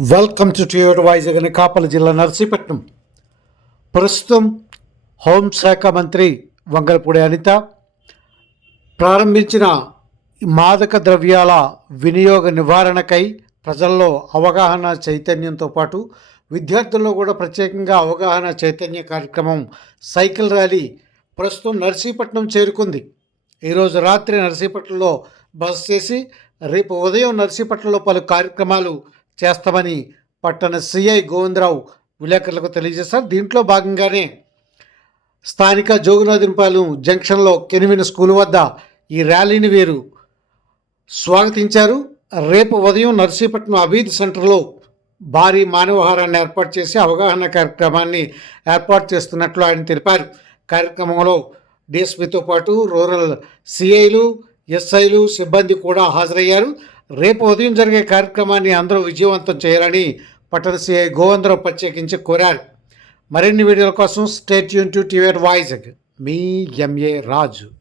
Welcome to టియోడ్ Vizag అని కాపల జిల్లా నర్సీపట్నం ప్రస్తుతం హోంశాఖ మంత్రి వంగలపూడి అనిత ప్రారంభించిన మాదక ద్రవ్యాల వినియోగ నివారణకై ప్రజల్లో అవగాహన చైతన్యంతో పాటు విద్యార్థుల్లో కూడా ప్రత్యేకంగా అవగాహన చైతన్య కార్యక్రమం సైకిల్ ర్యాలీ ప్రస్తుతం నర్సీపట్నం చేరుకుంది ఈరోజు రాత్రి నర్సీపట్నంలో బస చేసి రేపు ఉదయం నర్సీపట్నంలో పలు కార్యక్రమాలు చేస్తామని పట్టణ సిఐ గోవిందరావు విలేకరులకు తెలియజేశారు. దీంట్లో భాగంగానే స్థానిక జోగునాథింపాలెం జంక్షన్లో కెనివిన స్కూల్ వద్ద ఈ ర్యాలీని వీరు స్వాగతించారు. రేపు ఉదయం నర్సీపట్నం అబీద్ సెంటర్లో భారీ మానవహారాన్ని ఏర్పాటు చేసి అవగాహన కార్యక్రమాన్ని ఏర్పాటు చేస్తున్నట్లు ఆయన తెలిపారు. కార్యక్రమంలో డిఎస్పితో పాటు రూరల్ సిఐలు ఎస్ఐలు సిబ్బంది కూడా హాజరయ్యారు. రేపు ఉదయం జరిగే కార్యక్రమాన్ని అందరూ విజయవంతం చేయాలని పట్టణ సిఐ గోవిందరావు ప్రత్యేకించి కోరారు. మరిన్ని వీడియోల కోసం స్టేట్ యూన్ టు టీవీ వాయిస్ మీ ఎంఏ రాజు.